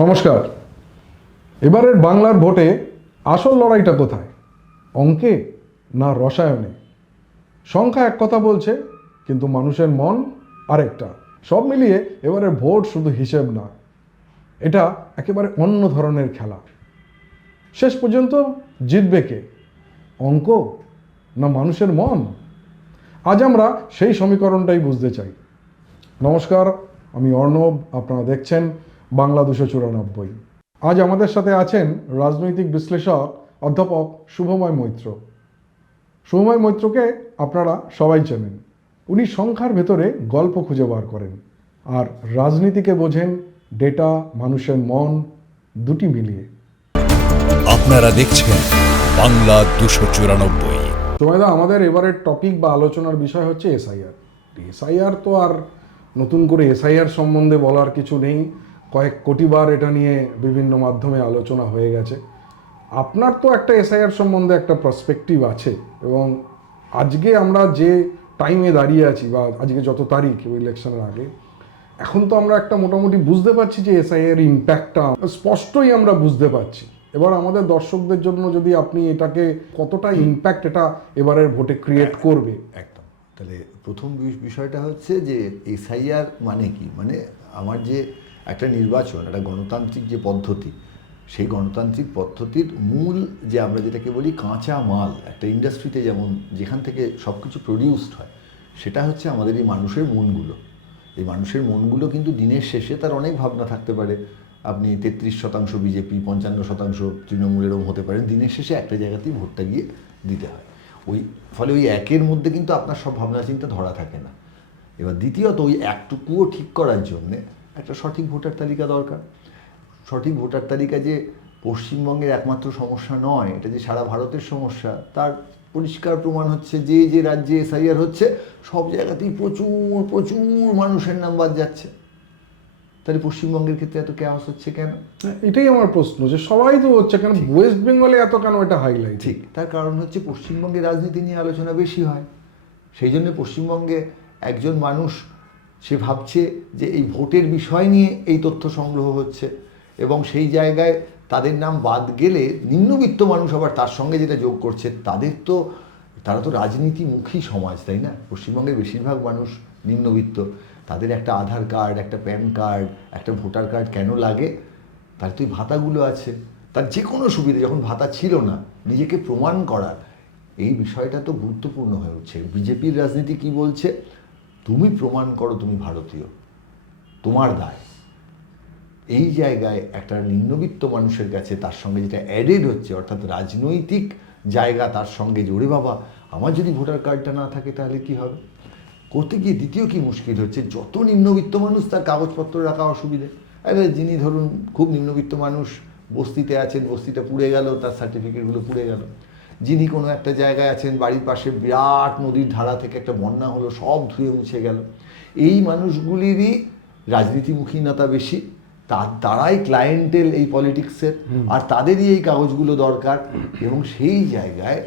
নমস্কার। এবারের বাংলার ভোটে আসল লড়াইটা কোথায়? অঙ্কে না রসায়নে? সংখ্যা এক কথা বলছে, কিন্তু মানুষের মন আরেকটা। সব মিলিয়ে এবারের ভোট শুধু হিসেব না, এটা একেবারে অন্য ধরনের খেলা। শেষ পর্যন্ত জিতবে কে? অঙ্ক না মানুষের মন? আজ আমরা সেই সমীকরণটাই বুঝতে চাই। নমস্কার, আমি অর্ণব, আপনারা দেখছেন বাংলা 294। আজ আমাদের সাথে আছেন রাজনৈতিক বিশ্লেষক অধ্যাপক শুভময় মৈত্র। শুভময় মৈত্রকে আপনারা সবাই চেনেন। উনি সংখ্যার ভেতরে গল্প খুঁজে বার করেন, আর রাজনীতিকে বোঝেন ডেটা, মানুষের মন দুটি মিলিয়ে। আপনারা দেখছেন বাংলা 294। সময়দা, আমাদের এবারের টপিক বা আলোচনার বিষয় হচ্ছে এসআইআর। এসআইআর তো আর নতুন করে এসআইআর সম্বন্ধে বলার কিছু নেই। কয়েক কোটিবার এটা নিয়ে বিভিন্ন মাধ্যমে আলোচনা হয়ে গেছে। আপনার তো একটা এসআইআর সম্বন্ধে একটা পার্সপেক্টিভ আছে, এবং আজকে আমরা যে টাইমে দাঁড়িয়ে আছি, বা আজকে যত তারিখ ইলেকশনের আগে, এখন তো আমরা একটা মোটামুটি বুঝতে পারছি যে এসআইআর ইম্প্যাক্টটা স্পষ্টই আমরা বুঝতে পারছি। এবার আমাদের দর্শকদের জন্য যদি আপনি এটাকে কতটা ইম্প্যাক্ট এটা এবারের ভোটে ক্রিয়েট করবে। একদম। তাহলে প্রথম বিষয়টা হচ্ছে যে এসআইআর মানে কি, মানে আমার যে একটা নির্বাচন, একটা গণতান্ত্রিক যে পদ্ধতি, সেই গণতান্ত্রিক পদ্ধতির মূল যে আমরা যেটাকে বলি কাঁচা মাল, একটা ইন্ডাস্ট্রিতে যেমন যেখান থেকে সব কিছু প্রডিউসড হয়, সেটা হচ্ছে আমাদের এই মানুষের মনগুলো। এই মানুষের মনগুলো কিন্তু দিনের শেষে তার অনেক ভাবনা থাকতে পারে। আপনি 33% বিজেপি, 55% তৃণমূল এরকম হতে পারেন। দিনের শেষে একটা জায়গাতেই ভোটটা গিয়ে দিতে হয়। ফলে ওই একের মধ্যে কিন্তু আপনার সব ভাবনা চিন্তা ধরা থাকে না। এবার দ্বিতীয়ত ওই একটুকুও ঠিক করার জন্যে একটা সঠিক ভোটার তালিকা দরকার। সঠিক ভোটার তালিকা যে পশ্চিমবঙ্গের একমাত্র সমস্যা নয়, এটা যে সারা ভারতের সমস্যা, তার পরিষ্কার প্রমাণ হচ্ছে যে যে রাজ্যে এসআইআর হচ্ছে সব জায়গাতেই প্রচুর প্রচুর মানুষের নাম বাদ যাচ্ছে। তাহলে পশ্চিমবঙ্গের ক্ষেত্রে এত ক্যাওস হচ্ছে কেন? এটাই আমার প্রশ্ন, যে সবাই তো হচ্ছে কেন, ওয়েস্ট বেঙ্গলে এত কেন এটা হাইলাইট? ঠিক, তার কারণ হচ্ছে পশ্চিমবঙ্গে রাজনীতি নিয়ে আলোচনা বেশি হয়। সেই জন্য পশ্চিমবঙ্গে একজন মানুষ সে ভাবছে যে এই ভোটের বিষয় নিয়ে এই তথ্য সংগ্রহ হচ্ছে, এবং সেই জায়গায় তাদের নাম বাদ গেলে নিম্নবিত্ত মানুষ আবার তার সঙ্গে যেটা যোগ করছে, তারা তো রাজনীতিমুখী সমাজ, তাই না? পশ্চিমবঙ্গের বেশিরভাগ মানুষ নিম্নবিত্ত। তাদের একটা আধার কার্ড, একটা প্যান কার্ড, একটা ভোটার কার্ড কেন লাগে? তার তো এই ভাতাগুলো আছে, তার যে কোনো সুবিধা, যখন ভাতা ছিল না, নিজেকে প্রমাণ করার এই বিষয়টা তো গুরুত্বপূর্ণ হয়ে উঠছে। বিজেপির রাজনীতি কি বলছে? তুমি প্রমাণ করো তুমি ভারতীয়, তোমার দায়। এই জায়গায় একটা নিম্নবিত্ত মানুষের কাছে তার সঙ্গে যেটা অ্যাডেড হচ্ছে, অর্থাৎ রাজনৈতিক জায়গা তার সঙ্গে জোরে, বাবা আমার যদি ভোটার কার্ডটা না থাকে তাহলে কি হবে? করতে গিয়ে দ্বিতীয় কি মুশকিল হচ্ছে, যত নিম্নবিত্ত মানুষ তার কাগজপত্র রাখা অসুবিধে। আরে যিনি ধরুন খুব নিম্নবিত্ত মানুষ, বস্তিতে আছেন, বস্তিটা পুড়ে গেল, তার সার্টিফিকেটগুলো পুড়ে গেল। যিনি কোনো একটা জায়গায় আছেন, বাড়ির পাশে বিরাট নদীর ধারা থেকে একটা বন্যা হলো, সব ধুয়ে মুছে গেল। এই মানুষগুলিরই রাজনীতিমুখীনতা বেশি, তারাই ক্লায়েন্টেল এই পলিটিক্সের, আর তাদেরই এই কাগজগুলো দরকার। এবং সেই জায়গায়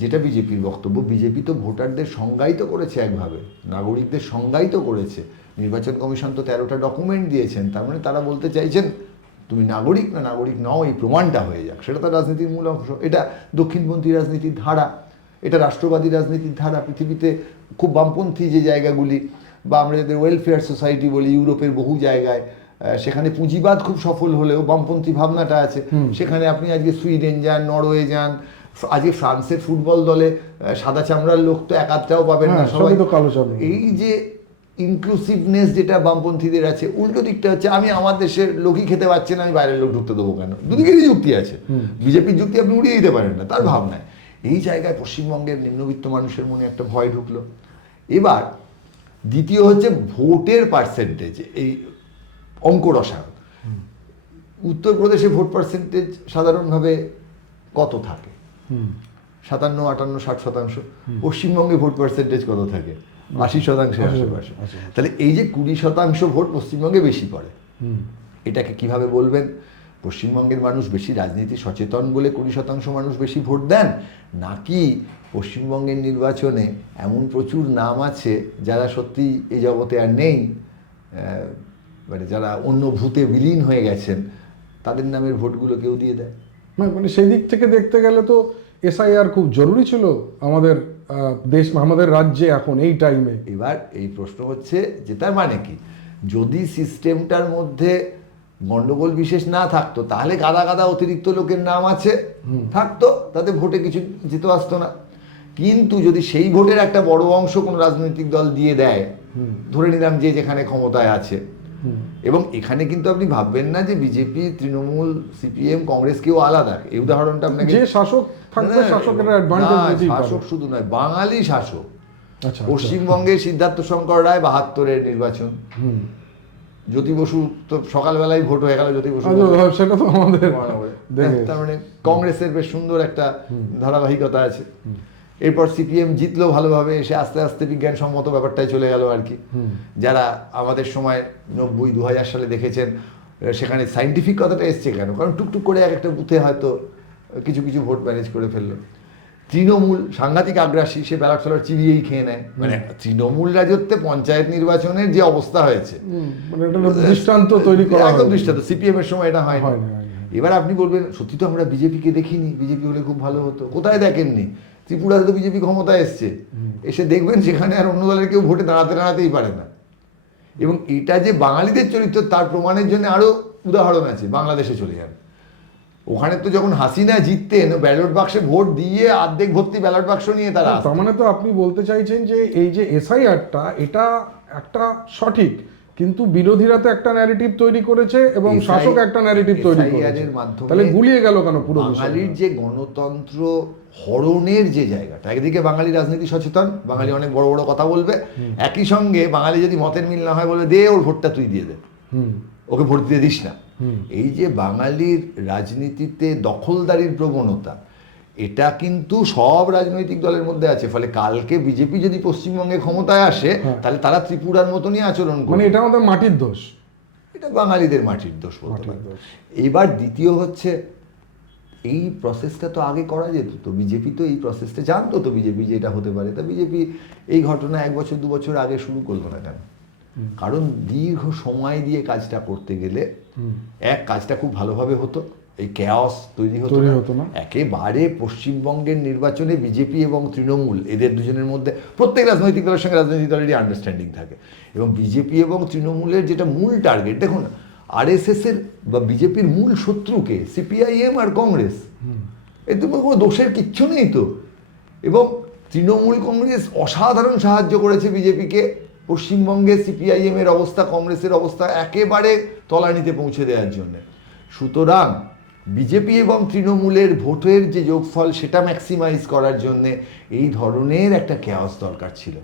যেটা বিজেপির বক্তব্য, বিজেপি তো ভোটারদের সংজ্ঞায়িত করেছে একভাবে, নাগরিকদের সংজ্ঞায়িত করেছে। নির্বাচন কমিশন তো 13টা ডকুমেন্ট দিয়েছেন, তার মানে তারা বলতে চাইছেন তুমি নাগরিক না নাগরিক নও, এই প্রমাণটা হয়ে যাক। সেটা তো রাজনীতির মূল অংশ। এটা দক্ষিণপন্থী রাজনীতির ধারা, এটা রাষ্ট্রবাদী রাজনীতির ধারা। পৃথিবীতে খুব বামপন্থী যে জায়গাগুলি, বা আমরা যাদের ওয়েলফেয়ার সোসাইটি বলি, ইউরোপের বহু জায়গায়, সেখানে পুঁজিবাদ খুব সফল হলেও বামপন্থী ভাবনাটা আছে। সেখানে আপনি আজকে সুইডেন যান, নরওয়ে যান, আজকে ফ্রান্সের ফুটবল দলে সাদা চামড়ার লোক তো এক আধটাও পাবেন না, সবাই তো কালো চামড়া। এই যে ইনক্লুসিভনেস যেটা বামপন্থীদের আছে, উল্টো দিকটা হচ্ছে আমি আমার দেশের লোকই খেতে পাচ্ছি না, আমি বাইরের লোক ঢুকতে দেবো কেন? দুদিকেরই যুক্তি আছে। বিজেপির যুক্তি আপনি উড়িয়ে দিতে পারেন না, তার ভাবনায়। এই জায়গায় পশ্চিমবঙ্গের নিম্নবিত্ত মানুষের মনে একটা ভয় ঢুকলো। এবার দ্বিতীয় হচ্ছে ভোটের পার্সেন্টেজ, এই অঙ্ক রসায়ন। উত্তরপ্রদেশে ভোট পার্সেন্টেজ সাধারণভাবে কত থাকে? 57, 58, 60%। পশ্চিমবঙ্গে ভোট পার্সেন্টেজ কত থাকে? 80%-এর আশেপাশে। তাহলে এই যে 20% ভোট পশ্চিমবঙ্গে বেশি পড়ে, এটাকে কিভাবে বলবেন? পশ্চিমবঙ্গের মানুষ বেশি রাজনীতি সচেতন বলে 20% মানুষ বেশি ভোট দেন, নাকি পশ্চিমবঙ্গের নির্বাচনে এমন প্রচুর নাম আছে যারা সত্যি এই জগতে আর নেই, মানে যারা অন্য ভূতে বিলীন হয়ে গেছেন তাদের নামের ভোটগুলো কেউ দিয়ে দেয়। মানে সেই দিক থেকে দেখতে গেলে তো এসআইআর খুব জরুরি ছিল আমাদের দেশ, আমাদের রাজ্যে এখন এই টাইমে। এবার এই প্রশ্ন হচ্ছে যে তার মানে কি, যদি সিস্টেমটার মধ্যে গন্ডগোল বিশেষ না থাকতো তাহলে গাদা গাদা অতিরিক্ত লোকের নাম আছে থাকতো, তাতে ভোটে কিছু যেত আসতো না। কিন্তু যদি সেই ভোটের একটা বড় অংশ কোনো রাজনৈতিক দল দিয়ে দেয়, ধরে নিলাম যে যেখানে ক্ষমতায় আছে, এবং এখানে কিন্তু আপনি ভাববেন না যে বিজেপি, তৃণমূল, সিপিএম, কংগ্রেস কেউ আলাদা। এই উদাহরণটা আপনাকে, যে শাসক থাকবে শাসকের অ্যাডভান্টেজ নিতেই পারে। শাসক শুধু নয়, বাঙালি শাসক। আচ্ছা, পশ্চিমবঙ্গে সিদ্ধার্থ শঙ্কর রায় 72-এর নির্বাচন, জ্যোতি বসু তো সকালবেলায় ভোট হয়ে গেল, জ্যোতি বসু সেটা তো আমাদের দেখে। তার মানে কংগ্রেসের বেশ সুন্দর একটা ধারাবাহিকতা আছে। এরপর সিপিএম জিতলো ভালোভাবে, এসে আস্তে আস্তে বিজ্ঞানসম্মত ব্যাপারটাই চলে গেল আর কি। যারা আমাদের সময় 90-2000 সালে দেখেছেন, সেখানে সাইন্টিফিক কথাটা এসছে কেন, কারণ টুকটুক করে এক একটা বুথে হয়তো কিছু কিছু ভোট ম্যানেজ করে ফেললো। তৃণমূল সাংঘাতিক আগ্রাসী, সে ব্যালট ফ্যালট চিবিয়েই খেয়ে নেয়। মানে তৃণমূল রাজত্বে পঞ্চায়েত নির্বাচনের যে অবস্থা হয়েছে, মানে এটা দৃষ্টান্ত তৈরি করা, একদম দৃষ্টান্ত। সিপিএম এর সময় এটা হয় না। হয়নি। এবার আপনি বলবেন সত্যি তো আমরা বিজেপিকে দেখিনি, বিজেপি হলে খুব ভালো হতো। কোথায় দেখেননি? ত্রিপুরাতে তো বিজেপি ক্ষমতায় এসছে, এসে দেখবেন সেখানে আর অন্য দলের কেউ ভোটে দাঁড়াতেই পারে না। এবং এটা যে বাঙালিদের চরিত্র তার প্রমাণের জন্য আরো উদাহরণ আছে। বাংলাদেশে চলে যান, ওখানে তো যখন হাসিনা জিততেন, ব্যালট বাক্সে ভোট দিয়ে অর্ধেক ভর্তি ব্যালট বাক্স নিয়ে তারা আসতেন। তার মানে তো আপনি বলতে চাইছেন যে এই যে এসআইআরটা, এটা একটা সঠিক, কিন্তু বিরোধীরা তো একটা ন্যারেটিভ তৈরি করেছে এবং শাসক একটা ন্যারেটিভ তৈরি করেছে, তাহলে গুলিয়ে গেল কেন পুরো বাঙালির যে গণতন্ত্র হরণের যে জায়গাটা? একদিকে বাঙালি রাজনীতি সচেতন, বাঙালি অনেক বড় বড় কথা বলবে, একই সঙ্গে বাঙালি যদি মতের মিল না হয় বলবে দে ওর ভোটটা তুই দিয়ে দে, ওকে ভোট দিয়ে দিস না। এই যে বাঙালির রাজনীতিতে দখলদারির প্রবণতা, এটা কিন্তু সব রাজনৈতিক দলের মধ্যে আছে। ফলে কালকে বিজেপি যদি পশ্চিমবঙ্গে ক্ষমতায় আসে, তাহলে তারা ত্রিপুরার মতনই আচরণ করবে। মানে এটা আমাদের মাটির দোষ, এটা বাঙালিদের মাটির দোষ বলতে পারে। এবার দ্বিতীয় হচ্ছে, এই প্রসেসটা তো আগে করা যেত, তো বিজেপি তো এই প্রসেসটা জানতো তো বিজেপি যেটা হতে পারে, তা বিজেপি এই ঘটনা 1 বছর 2 বছর আগে শুরু করলো না কেন? কারণ দীর্ঘ সময় দিয়ে কাজটা করতে গেলে কাজটা খুব ভালোভাবে হতো, এই ক্যাওস তৈরি হতো না। একেবারে পশ্চিমবঙ্গের নির্বাচনে বিজেপি এবং তৃণমূল, এদের দুজনের মধ্যে, প্রত্যেক রাজনৈতিক দলের সঙ্গে রাজনৈতিক দলেরই আন্ডারস্ট্যান্ডিং থাকে, এবং বিজেপি এবং তৃণমূলের যেটা মূল টার্গেট, দেখুন আরএসএস এর বা বিজেপির মূল শত্রুকে সিপিআইএম আর কংগ্রেস, এতে কোনো দোষের কিচ্ছু নেই তো। এবং তৃণমূল কংগ্রেস অসাধারণ সাহায্য করেছে বিজেপিকে পশ্চিমবঙ্গে সিপিআইএম এর অবস্থা, কংগ্রেসের অবস্থা একেবারে তলানিতে পৌঁছে দেওয়ার জন্য। সুতরাং বিজেপি এবং তৃণমূলের ভোটের যে যোগফল, সেটা ম্যাক্সিমাইজ করার জন্যে এই ধরনের একটা ক্যাওস দরকার ছিল।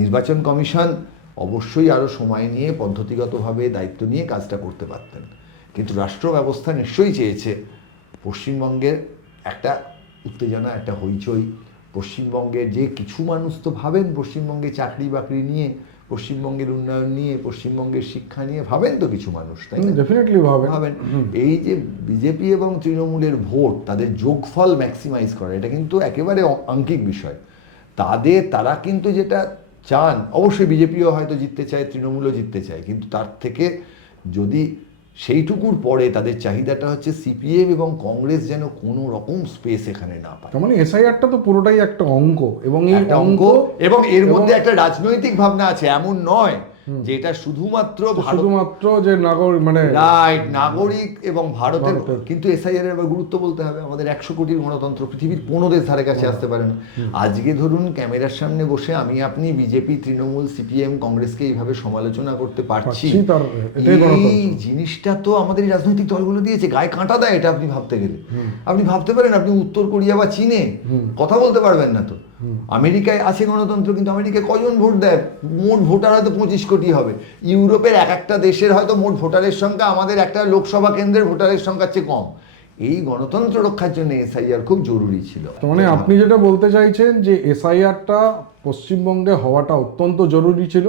নির্বাচন কমিশন অবশ্যই আরও সময় নিয়ে পদ্ধতিগতভাবে দায়িত্ব নিয়ে কাজটা করতে পারতেন, কিন্তু রাষ্ট্র ব্যবস্থা নিশ্চয়ই চেয়েছে পশ্চিমবঙ্গের একটা উত্তেজনা, একটা হইচই। পশ্চিমবঙ্গের যে কিছু মানুষ তো ভাবেন পশ্চিমবঙ্গে চাকরি বাকরি নিয়ে, পশ্চিমবঙ্গের উন্নয়ন নিয়ে, পশ্চিমবঙ্গের শিক্ষা নিয়ে ভাবেন তো কিছু মানুষ, তাই না? ডেফিনেটলি ভাবেন। এই যে বিজেপি এবং তৃণমূলের ভোট, তাদের যোগফল ম্যাক্সিমাইজ করা, এটা কিন্তু একেবারে আঙ্কিক বিষয়। তারা কিন্তু যেটা চান, অবশ্যই বিজেপিও হয়তো জিততে চায়, তৃণমূলও জিততে চায়, কিন্তু তার থেকে যদি সেইটুকুর পরে তাদের চাহিদাটা হচ্ছে সিপিএম এবং কংগ্রেস যেন কোনো রকম স্পেস এখানে না পায়। মানে এসআইআরটা তো পুরোটাই একটা অঙ্ক, এবং এই অঙ্ক এবং এর মধ্যে একটা রাজনৈতিক ভাবনা আছে। এমন নয় যে এটা শুধুমাত্র যে নাগরিক এবং ভারতের, কিন্তু এসআইআর এর আবার গুরুত্ব বলতে হবে। আমাদের 100 কোটির গণতন্ত্র, পৃথিবীর কোনো দেশ ধারে কাছে আসতে পারে না। আজকে ধরুন ক্যামেরার সামনে বসে আপনি বিজেপি, তৃণমূল, সিপিএম, কংগ্রেসকে এইভাবে সমালোচনা করতে পারছি, এই জিনিসটা তো আমাদের এই রাজনৈতিক দলগুলো দিয়েছে। গায়ে কাঁটা দেয় এটা। আপনি ভাবতে গেলে আপনি ভাবতে পারেন আপনি উত্তর কোরিয়া বা চীনে কথা বলতে পারবেন না তো। আমেরিকায় আছে গণতন্ত্র, কিন্তু আমেরিকায় কজন ভোট দেয়? মোট ভোটার হয়তো 25 কোটি হবে। ইউরোপের একটা দেশের হয়তো মোট ভোটারের সংখ্যা আমাদের একটা লোকসভা কেন্দ্রের ভোটারের সংখ্যার চেয়ে কম। এই গণতন্ত্র রক্ষার জন্য এসআইআর খুব জরুরি ছিল। মানে আপনি যেটা বলতে চাইছেন যে এসআইআরটা পশ্চিমবঙ্গে হওয়াটা অত্যন্ত জরুরি ছিল,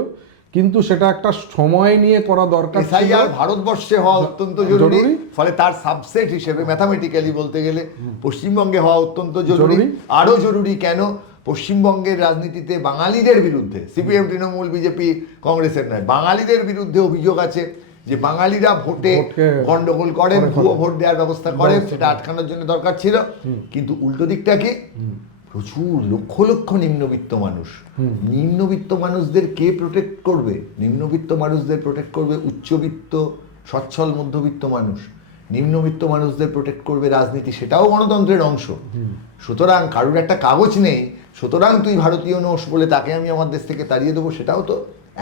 কিন্তু সেটা একটা সময় নিয়ে করা দরকার ছিল। এসআইআর ভারতবর্ষে হওয়া অত্যন্ত জরুরি, ফলে তার সাবসেট হিসেবে ম্যাথামেটিক্যালি বলতে গেলে পশ্চিমবঙ্গে হওয়া অত্যন্ত জরুরি। আরো জরুরি কেন? পশ্চিমবঙ্গের রাজনীতিতে বাঙালিদের বিরুদ্ধে, সিপিএম, তৃণমূল, বিজেপি, কংগ্রেসের নয়, বাঙালিদের বিরুদ্ধে অভিযোগ আছে যে বাঙালিরা ভোটে ভোটকে- গন্ডগোল করেন, করে। ভুয়ো ভোট দেওয়ার ব্যবস্থা করেন, ব্যবস্থা সেটা আটকানোর জন্য দরকার ছিল। কিন্তু উল্টো দিকটা কি, প্রচুর লক্ষ লক্ষ নিম্নবিত্ত মানুষ, নিম্নবিত্ত মানুষদের কে প্রোটেক্ট করবে? নিম্নবিত্ত মানুষদের প্রোটেক্ট করবে উচ্চবিত্ত সচ্ছল মধ্যবিত্ত মানুষ, নিম্নবিত্ত মানুষদের প্রোটেক্ট করবে রাজনীতি, সেটাও গণতন্ত্রের অংশ। সুতরাং কারুর একটা কাগজ নেই, সুতরাং তুই ভারতীয় নোস বলে তাকে আমি আমার দেশ থেকে তাড়িয়ে দেবো, সেটাও তো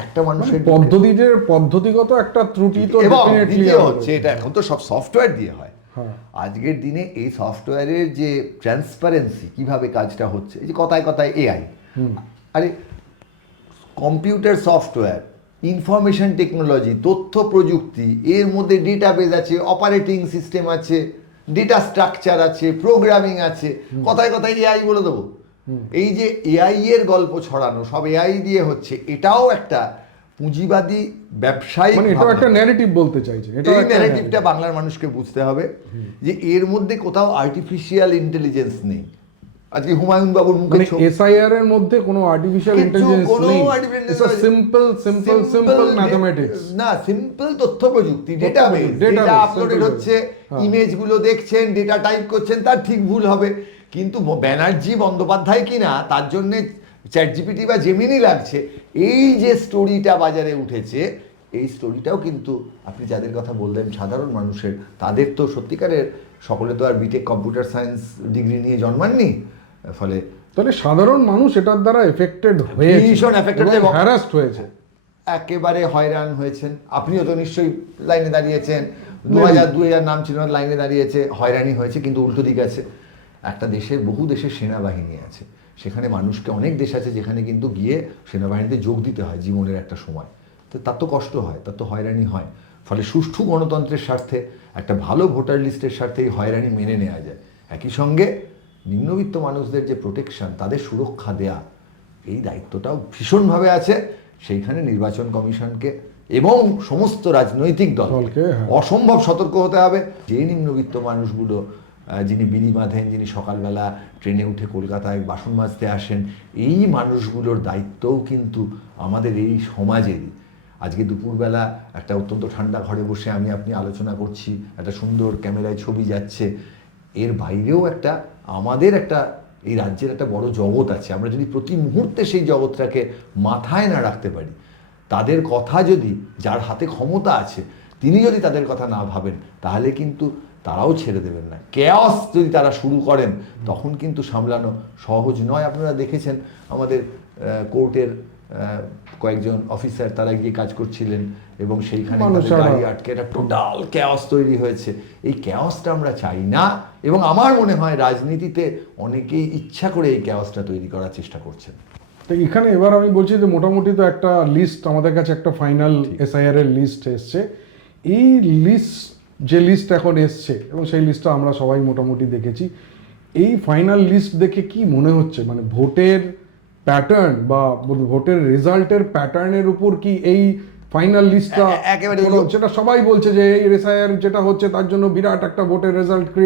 একটা মানুষের পদ্ধতিগত একটা ত্রুটি তো এবং definitely দ্বিতীয় আছে। হচ্ছে, এটা এখন তো সব সফটওয়্যার দিয়ে হয়। হ্যাঁ। আজকের দিনে এই সফটওয়্যারের যে ট্রান্সপারেন্সি, কিভাবে কাজটা হচ্ছে, এই যে কথায় কথায় এআই, আরে কম্পিউটার সফটওয়্যার, ইনফরমেশন টেকনোলজি, তথ্য প্রযুক্তি, এর মধ্যে ডেটাবেজ আছে, অপারেটিং সিস্টেম আছে, ডেটা স্ট্রাকচার আছে, প্রোগ্রামিং আছে, কথায় কথায় এআই বলে দেবো। এই যে এআই এর গল্প ছড়ানো, সব এআই দিয়ে হচ্ছে, এটাও একটা পুঁজিবাদী ব্যবসায়িক মানে এটাও একটা ন্যারেটিভ বলতে চাইছে, এটাও এই একটা ন্যারেটিভটা বাংলার মানুষকে বুঝতে হবে যে এর মধ্যে কোথাও আর্টিফিশিয়াল ইন্টেলিজেন্স নেই। আজকে হুমায়ুন বাবুর মুখে মানে এসআইআর এর মধ্যে কোনো আর্টিফিশিয়াল ইন্টেলিজেন্স নেই, ইটস আ সিম্পল ম্যাথমেটিক্স। না, সিম্পল তথ্য প্রযুক্তি, ডেটাবেজ, ডেটা আপলোডেড হচ্ছে, ইমেজগুলো দেখছেন, ডেটা টাইপ করছেন, তার ঠিক ভুল হবে। কিন্তু ব্যানার্জি বন্দ্যোপাধ্যায় কিনা তার জন্য চ্যাট জিপিটি বা জেমিনি লাগছে। এই যে স্টোরিটা বাজারে উঠেছে, এই স্টোরিটাও কিন্তু আপনি যাদের কথা বললেন সাধারণ মানুষের, তাদের তো সত্যিকারের সকলে তো আর বিটেক কম্পিউটার সায়েন্স ডিগ্রি নিয়ে জন্মাননি, ফলে তাহলে সাধারণ মানুষ এটার দ্বারা এফেক্টেড হয়েছে, ভীষণ affected এবং হ্যারাসড হয়েছে, একেবারে হয়রান হয়েছেন। আপনিও তো নিশ্চয়ই লাইনে দাঁড়িয়েছেন, 2000 নাম ছিল না, লাইনে দাঁড়িয়েছে, হয়রানি হয়েছে। কিন্তু উল্টো দিক আছে, একটা দেশের, বহু দেশের সেনাবাহিনী আছে, সেখানে মানুষকে, অনেক দেশ আছে যেখানে কিন্তু গিয়ে সেনাবাহিনীতে যোগ দিতে হয় জীবনের একটা সময়, তো তার তো কষ্ট হয়, তার তো হয়রানি হয়। ফলে সুষ্ঠু গণতন্ত্রের স্বার্থে, একটা ভালো ভোটার লিস্টের স্বার্থে এই হয়রানি মেনে নেওয়া যায়। একই সঙ্গে নিম্নবিত্ত মানুষদের যে প্রোটেকশন, তাদের সুরক্ষা দেয়া, এই দায়িত্বটাও ভীষণভাবে আছে। সেইখানে নির্বাচন কমিশনকে এবং সমস্ত রাজনৈতিক দলকে হ্যাঁ। অসম্ভব সতর্ক হতে হবে। যে নিম্নবিত্ত মানুষগুলো, যিনি বিড়ি বাঁধেন, যিনি সকালবেলা ট্রেনে উঠে কলকাতায় বাসন মাজতে আসেন, এই মানুষগুলোর দায়িত্বও কিন্তু আমাদের এই সমাজেরই। আজকে দুপুরবেলা একটা অত্যন্ত ঠান্ডা ঘরে বসে আপনি আলোচনা করছি, একটা সুন্দর ক্যামেরায় ছবি যাচ্ছে, এর বাইরেও আমাদের এই রাজ্যের একটা বড় জগৎ আছে। আমরা যদি প্রতি মুহূর্তে সেই জগৎটাকে মাথায় না রাখতে পারি, তাদের কথা যদি, যার হাতে ক্ষমতা আছে, তিনি যদি তাদের কথা না ভাবেন, তাহলে কিন্তু তারাও ছেড়ে দেবেন না। কেয়াস যদি তারা শুরু করেন, তখন কিন্তু সামলানো সহজ নয়। আপনারা দেখেছেন আমাদের কোর্টের কয়েকজন অফিসার, তারা গিয়ে কাজ করছিলেন এবং সেইখানে গাড়ি আটকে একটা টোটাল কেয়াস তৈরি হয়েছে। এই কেয়াসটা আমরা চাই না, এবং আমার মনে হয় রাজনীতিতে অনেকেই ইচ্ছা করে এই কেয়াসটা তৈরি করার চেষ্টা করছেন। তো এখানে এবার আমি বলছি যে মোটামুটি তো একটা লিস্ট আমাদের কাছে, একটা ফাইনাল এসআইআর এর লিস্ট এসছে। এই লিস্ট এখন এসছে এবং সেই লিস্টটা আমরা সবাই মোটামুটি দেখেছি। এই ফাইনাল লিস্ট দেখে কি মনে হচ্ছে, মানে ভোটের প্যাটার্ন বা ভোটের রেজাল্টের প্যাটার্নের উপর কি এই ফাইনাল লিস্টটা একেবারে, যেটা সবাই বলছে যে এই এসআইআর যেটা হচ্ছে তার জন্য বিরাট একটা ভোটের রেজাল্টে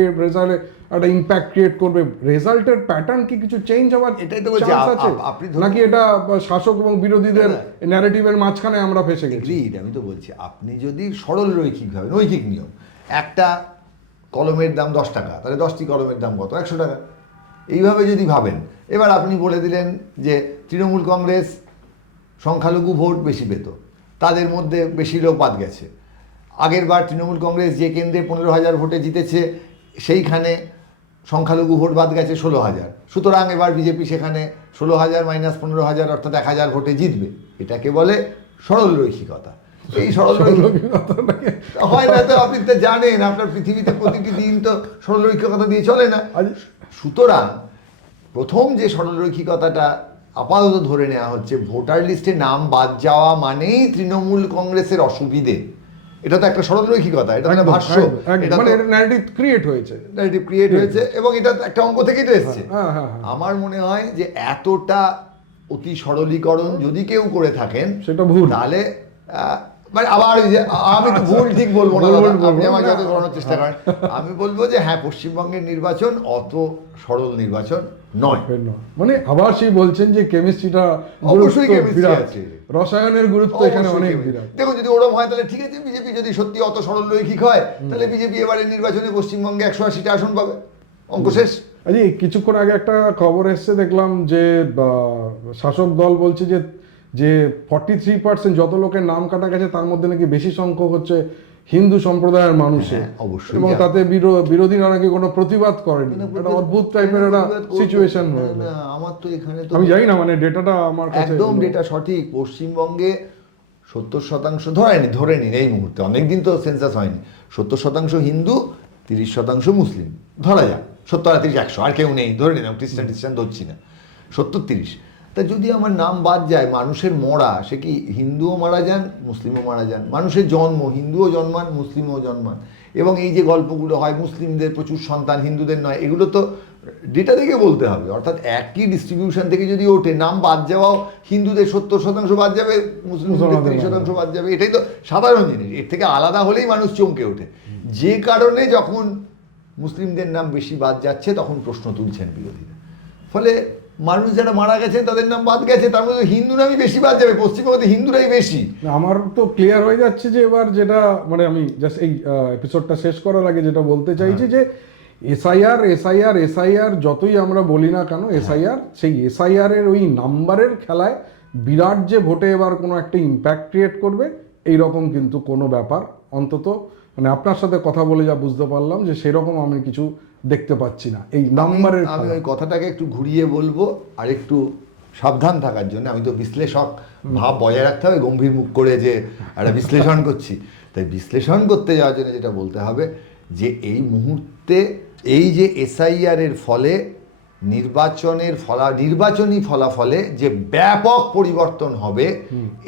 একটা ইম্প্যাক্ট ক্রিয়েট করবে, রেজাল্টের প্যাটার্ন কি কিছু চেঞ্জ হওয়ার এটাই তো বলছি, চান্স আছে আপনি নাকি এটা শাসক এবং বিরোধীদের ন্যারেটিভের মাঝখানে আমরা ফেসে গেছি? আমি তো বলছি, আপনি যদি সরল রৈখিকভাবে, নৈতিক নিয়ম, একটা কলমের দাম 10 টাকা, তাহলে 10টি কলমের দাম কত? 100 টাকা। এইভাবে যদি ভাবেন, এবার আপনি বলে দিলেন যে তৃণমূল কংগ্রেস সংখ্যালঘু ভোট বেশি পেত, তাদের মধ্যে বেশি লোক বাদ গেছে। আগের বার তৃণমূল কংগ্রেস যে কেন্দ্রে 15,000 ভোটে জিতেছে, সেইখানে সংখ্যালঘু ভোট বাদ গেছে 16,000, সুতরাং এবার বিজেপি সেখানে 16,000 মাইনাস 15,000 অর্থাৎ 1,000 ভোটে জিতবে। এটাকে বলে সরল রৈখিকতা। এই সরল রৈখিকতা হয় না তো, আপনি তো জানেন, আপনার পৃথিবীতে প্রতিটি দিন তো সরল রৈখিকতা দিয়ে চলে না। সুতরাং প্রথম যে সরল রৈখিকতাটা আপাতত ধরে নেওয়া হচ্ছে, ভোটার লিস্টে নাম বাদ যাওয়া মানেই তৃণমূল কংগ্রেসের অসুবিধে। এটা তো একটা সরল রৈখিকতা, এটা মানে ভাষ্য, এটা ন্যারেটিভ ক্রিয়েট হয়েছে এবং এটা একটা অঙ্ক থেকেই তো এসছে। আমার মনে হয় যে এতটা অতি সরলীকরণ যদি কেউ করে থাকেন, সেটা ভুল। তাহলে মানে আবার ওই যে আমি তো ভুল ঠিক বলবো না, ভুল দাদা, বলবো আপনি না। আমাকে যত ধরানোর চেষ্টা করেন। আমি বলবো যে হ্যাঁ, পশ্চিমবঙ্গের নির্বাচন অত সরল নির্বাচন নয়। মানে আবার সেই বলছেন যে কেমিস্ট্রিটা অবশ্যই chemistry বিরাট, আছে। রসায়নের গুরুত্ব এখানে অবশ্যই অনেক chemistry। বিরাট। দেখুন, যদি ওরম হয় তাহলে ঠিক আছে, বিজেপি যদি সত্যি অত সরল রৈখিক হয় তাহলে বিজেপি এবারের নির্বাচনে পশ্চিমবঙ্গে 180টা আসন পাবে, অঙ্ক শেষ। আরে কিছুক্ষণ আগে একটা খবর এসছে, দেখলাম যে শাসক দল বলছে যে 43% যত লোকের নাম কাটা গেছে তার মধ্যে নাকি বেশি সংখ্যক হচ্ছে হিন্দু সম্প্রদায়ের মানুষের। হ্যাঁ, অবশ্যই। এবং তাতে বিরোধীরা নাকি কোনো প্রতিবাদ করেনি। একটা অদ্ভুত টাইপের একটা সিচুয়েশন না, হয়েছে। না, আমার তো এখানে তো আমি জানি না, মানে ডেটাটা আমার কাছে একদম ডেটা সঠিক। পশ্চিমবঙ্গে 70% ধরে নিন এই মুহূর্তে, অনেকদিন তো সেন্সাস হয়নি, 70% হিন্দু, 30% মুসলিম, ধরা যাক 70-30-100, আর কেউ নেই ধরে নিলাম, খ্রিস্টান ধরছি না, 70-30। তা যদি আমার নাম বাদ যায়, মানুষের মরা, সে কি হিন্দুও মারা যান, মুসলিমও মারা যান, মানুষের জন্ম, হিন্দুও জন্মান, মুসলিমও জন্মান, এবং এই যে গল্পগুলো হয় মুসলিমদের প্রচুর সন্তান, হিন্দুদের নয়, এগুলো তো ডেটা দেখে বলতে হবে। অর্থাৎ একই ডিস্ট্রিবিউশন থেকে যদি ওঠে, নাম বাদ যাওয়াও হিন্দুদের 70% বাদ যাবে, মুসলিমদের 30% বাদ যাবে, এটাই তো সাধারণ জিনিস। এর থেকে আলাদা হলেই মানুষ চমকে ওঠে। যে কারণে যখন মুসলিমদের নাম বেশি বাদ যাচ্ছে তখন প্রশ্ন তুলছেন বিরোধীরা। ফলে মানুষ যারা মারা গেছেন তাদের নাম বাদ গেছে, তার মধ্যে হিন্দু নামই বেশি বাদ যাবে, পশ্চিমবঙ্গে হিন্দুরাই বেশি। না, আমার তো ক্লিয়ার হয়ে যাচ্ছে যে এবার যেটা, মানে আমি জাস্ট এই এপিসোডটা শেষ করার আগে যেটা বলতে চাইছি যে এসআইআর যতই আমরা বলি না কেন, সেই এসআইআর এর ওই নাম্বারের খেলায় বিরাট যে ভোটে এবার কোনো একটা ইম্প্যাক্ট ক্রিয়েট করবে এইরকম কিন্তু কোনো ব্যাপার, অন্তত মানে আপনার সাথে কথা বলে যা বুঝতে পারলাম যে সেরকম আমি কিছু দেখতে পাচ্ছি না এই নাম্বারের আমি খেলায়। ওই কথাটাকে একটু ঘুরিয়ে বলবো, আর একটু সাবধান থাকার জন্য। আমি তো বিশ্লেষক ভাব বজায় রাখতে হবে, গম্ভীর মুখ করে যে একটা বিশ্লেষণ করছি। তাই বিশ্লেষণ করতে যাওয়ার জন্য যেটা বলতে হবে যে এই মুহূর্তে এই যে এসআইআর এর ফলে নির্বাচনী ফলাফলে যে ব্যাপক পরিবর্তন হবে,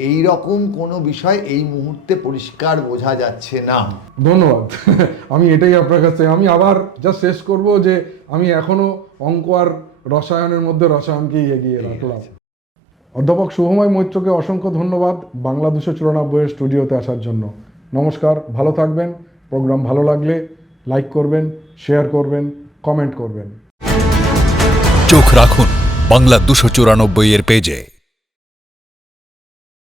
এই রকম কোনো বিষয় এই মুহূর্তে পরিষ্কার বোঝা যাচ্ছে না। ধন্যবাদ। আমি এটাই আপনার কাছে, আমি আবার জাস্ট শেষ করব যে আমি এখনো অঙ্ক আর রসায়নের মধ্যে রসায়নকেই এগিয়ে রাখলাম। অধ্যাপক শুভময় মৈত্রকে অসংখ্য ধন্যবাদ বাংলা 294 স্টুডিওতে আসার জন্য। নমস্কার, ভালো থাকবেন। প্রোগ্রাম ভালো লাগলে লাইক করবেন, শেয়ার করবেন, কমেন্ট করবেন। চোখ রাখুন বাংলা 294 এর পেজে।